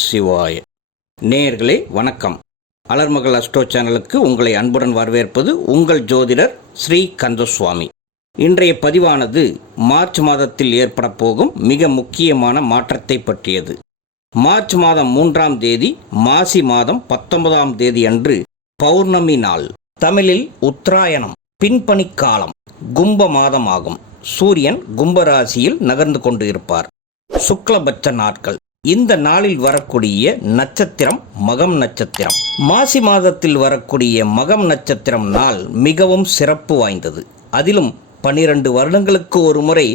சிவாய. நேயர்களே வணக்கம். அலர்மகள் அஸ்ட்ரோ சேனலுக்கு உங்களை அன்புடன் வரவேற்பது உங்கள் ஜோதிடர் ஸ்ரீ கந்தசுவாமி. இன்றைய பதிவானது மார்ச் மாதத்தில் ஏற்பட போகும் மிக முக்கியமான மாற்றத்தை பற்றியது. மார்ச் மாதம் 3ஆம் தேதி மாசி மாதம் 19ஆம் தேதி அன்று பௌர்ணமி நாள். தமிழில் உத்தராயணம், பின்பனிக்காலம், கும்ப மாதம் ஆகும். சூரியன் கும்பராசியில் நகர்ந்து கொண்டு இருப்பார். சுக்லபட்ச நாட்கள். இந்த நாளில் வரக்கூடிய நட்சத்திரம் மகம் நட்சத்திரம். மாசி மாதத்தில் வரக்கூடிய மகம் நட்சத்திரம் நாள் மிகவும் சிறப்பு வாய்ந்தது. அதிலும் 12 வருடங்களுக்கு ஒரு முறை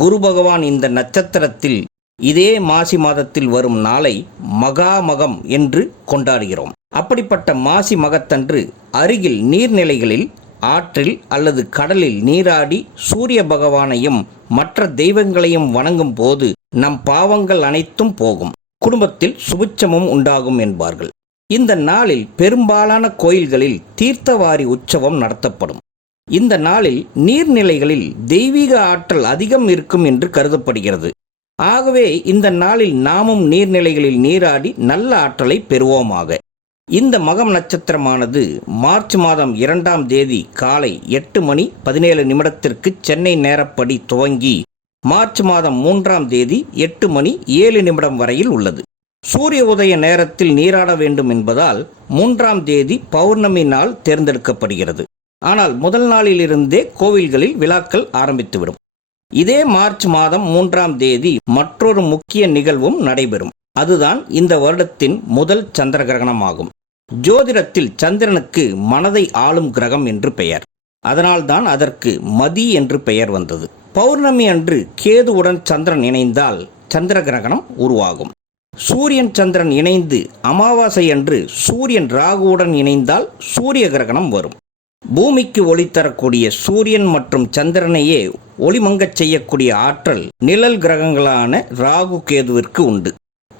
குரு பகவான் இந்த நட்சத்திரத்தில் இதே மாசி மாதத்தில் வரும் நாளை மகாமகம் என்று கொண்டாடுகிறோம். அப்படிப்பட்ட மாசி மகத்தன்று அருகில் நீர்நிலைகளில், ஆற்றில் அல்லது கடலில் நீராடி சூரிய பகவானையும் மற்ற தெய்வங்களையும் வணங்கும் போது நம் பாவங்கள் அனைத்தும் போகும், குடும்பத்தில் சுபிட்சமும் உண்டாகும் என்பார்கள். இந்த நாளில் பெரும்பாலான கோயில்களில் தீர்த்தவாரி உற்சவம் நடத்தப்படும். இந்த நாளில் நீர்நிலைகளில் தெய்வீக ஆற்றல் அதிகம் இருக்கும் என்று கருதப்படுகிறது. ஆகவே இந்த நாளில் நாமும் நீர்நிலைகளில் நீராடி நல்ல ஆற்றலை பெறுவோமாக. இந்த மகம் நட்சத்திரமானது மார்ச் மாதம் 2ஆம் தேதி காலை 8:17 சென்னை நேரப்படி துவங்கி மார்ச் மாதம் 3ஆம் தேதி 8:07 வரையில் உள்ளது. சூரிய உதய நேரத்தில் நீராட வேண்டும் என்பதால் 3ஆம் தேதி பௌர்ணமி நாள் தேர்ந்தெடுக்கப்படுகிறது. ஆனால் முதல் நாளிலிருந்தே கோவில்களில் விழாக்கள் ஆரம்பித்துவிடும். இதே மார்ச் மாதம் 3ஆம் தேதி மற்றொரு முக்கிய நிகழ்வும் நடைபெறும். அதுதான் இந்த வருடத்தின் முதல் சந்திர கிரகணம் ஆகும். ஜோதிடத்தில் சந்திரனுக்கு மனதை ஆளும் கிரகம் என்று பெயர். அதனால்தான் அதற்கு மதி என்று பெயர் வந்தது. பௌர்ணமி அன்று கேதுவுடன் சந்திரன் இணைந்தால் சந்திர கிரகணம் உருவாகும். சூரியன் சந்திரன் இணைந்து அமாவாசை அன்று சூரியன் ராகுவுடன் இணைந்தால் சூரிய கிரகணம் வரும். பூமிக்கு ஒளி தரக்கூடிய சூரியன் மற்றும் சந்திரனையே ஒளிமங்கச் செய்யக்கூடிய ஆற்றல் நிழல் கிரகங்களான ராகு கேதுவிற்கு உண்டு.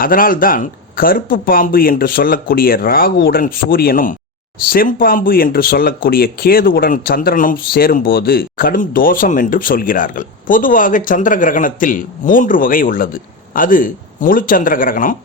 அதனால்தான் கருப்பு பாம்பு என்று சொல்லக்கூடிய ராகுவுடன் சூரியனும், செம்பாம்பு என்று சொல்லக்கூடிய கேதுவுடன் சந்திரனும் சேரும்போது கடும் தோஷம் என்று சொல்கிறார்கள். பொதுவாக சந்திர கிரகணத்தில் 3 வகை உள்ளது. அது முழு சந்திர கிரகணம்,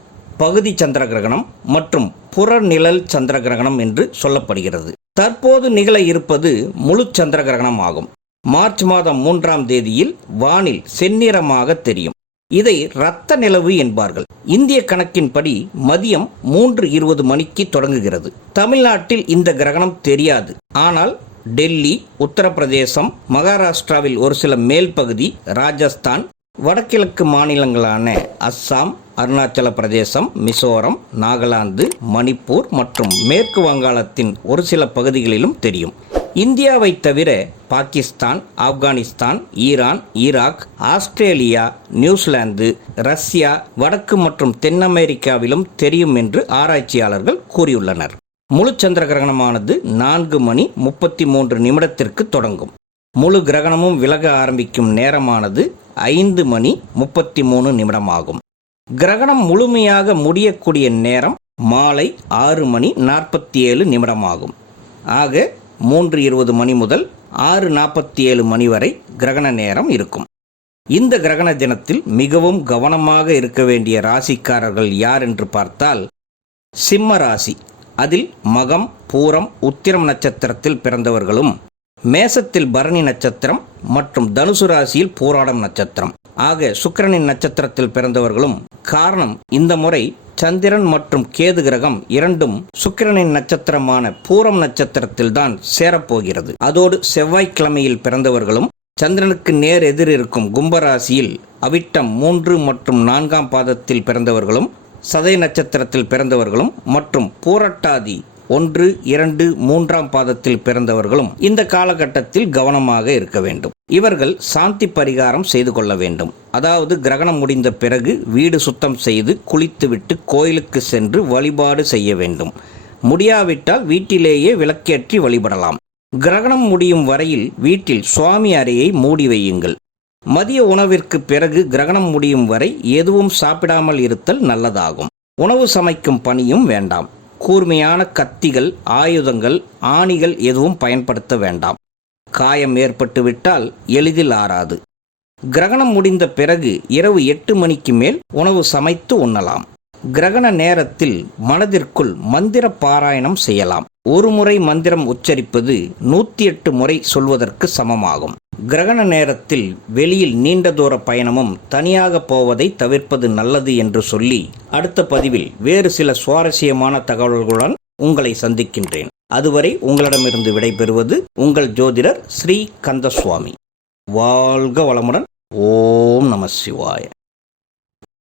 பகுதி சந்திர கிரகணம் மற்றும் புறநிழல் சந்திர கிரகணம் என்று சொல்லப்படுகிறது. தற்போது நிகழ இருப்பது முழு சந்திர கிரகணம் ஆகும். மார்ச் மாதம் 3ஆம் தேதியில் வானில் செந்நிறமாக தெரியும். இதை இரத்த நிலவு என்பார்கள். இந்திய கணக்கின்படி மதியம் 3:20 தொடங்குகிறது. தமிழ்நாட்டில் இந்த கிரகணம் தெரியாது. ஆனால் டெல்லி, உத்தரப்பிரதேசம், மகாராஷ்டிராவில் ஒரு சில மேல் பகுதி, ராஜஸ்தான், வடகிழக்கு மாநிலங்களான அஸ்ஸாம், அருணாச்சல பிரதேசம், மிசோரம், நாகாலாந்து, மணிப்பூர் மற்றும் மேற்கு வங்காளத்தின் ஒரு சில பகுதிகளிலும் தெரியும். இந்தியாவை தவிர Pakistan, Afghanistan, Iran, Iraq, Australia, New Zealand, Russia, வடக்கு மற்றும் தென் அமெரிக்காவிலும் தெரியும் என்று ஆராய்ச்சியாளர்கள் கூறியுள்ளனர். முழு சந்திர கிரகணமானது 4:33 தொடங்கும். முழு கிரகணமும் விலக ஆரம்பிக்கும் நேரமானது 5:33 ஆகும். கிரகணம் முழுமையாக முடியக்கூடிய நேரம் மாலை 6:47 ஆகும். ஆக 3:20 முதல் 6:47 வரை கிரகண நேரம் இருக்கும். இந்த கிரகண தினத்தில் மிகவும் கவனமாக இருக்க வேண்டிய ராசிக்காரர்கள் யார் என்று பார்த்தால் சிம்ம ராசி. அதில் மகம், பூரம், உத்திரம் நட்சத்திரத்தில் பிறந்தவர்களும், மேசத்தில் பரணி நட்சத்திரம் மற்றும் தனுசு ராசியில் பூராடம் நட்சத்திரம் ஆக சுக்கிரனின் நட்சத்திரத்தில் பிறந்தவர்களும். காரணம், இந்த முறை சந்திரன் மற்றும் கேது கிரகம் இரண்டும் சுக்கிரனின் நட்சத்திரமான பூரம் நட்சத்திரத்தில் தான் சேரப்போகிறது. அதோடு செவ்வாய்க்கிழமையில் பிறந்தவர்களும், சந்திரனுக்கு நேர் எதிர் இருக்கும் கும்பராசியில் அவிட்டம் 3 மற்றும் 4ஆம் பாதத்தில் பிறந்தவர்களும், சதய நட்சத்திரத்தில் பிறந்தவர்களும் மற்றும் பூரட்டாதி 1, 2, 3ஆம் பாதத்தில் பிறந்தவர்களும் இந்த காலகட்டத்தில் கவனமாக இருக்க வேண்டும். இவர்கள் சாந்தி பரிகாரம் செய்து கொள்ள வேண்டும். அதாவது கிரகணம் முடிந்த பிறகு வீடு சுத்தம் செய்து குளித்துவிட்டு கோயிலுக்கு சென்று வழிபாடு செய்ய வேண்டும். முடியாவிட்டால் வீட்டிலேயே விளக்கேற்றி வழிபடலாம். கிரகணம் முடியும் வரையில் வீட்டில் சுவாமி அறையை மூடி வையுங்கள். மதிய உணவிற்கு பிறகு கிரகணம் முடியும் வரை எதுவும் சாப்பிடாமல் இருத்தல் நல்லதாகும். உணவு சமைக்கும் பணியும் வேண்டாம். கூர்மையான கத்திகள், ஆயுதங்கள், ஆணிகள் எதுவும் பயன்படுத்த வேண்டாம். காயம் ஏற்பட்டுவிட்டால் எளிதில் ஆறாது. கிரகணம் முடிந்த பிறகு இரவு 8 மணிக்கு மேல் உணவு சமைத்து உண்ணலாம். கிரகண நேரத்தில் மனதிற்குள் மந்திர பாராயணம் செய்யலாம். ஒரு முறை மந்திரம் உச்சரிப்பது 108 முறை சொல்வதற்கு சமமாகும். கிரகண நேரத்தில் வெளியில் நீண்ட தூர பயணமும் தனியாக போவதை தவிர்ப்பது நல்லது என்று சொல்லி அடுத்த பதிவில் வேறு சில சுவாரஸ்யமான தகவல்களுடன் உங்களை சந்திக்கின்றேன். அதுவரை உங்களிடமிருந்து விடைபெறுவது உங்கள் ஜோதிடர் ஸ்ரீ கந்தசுவாமி. வாழ்க வளமுடன். ஓம் நம சிவாய.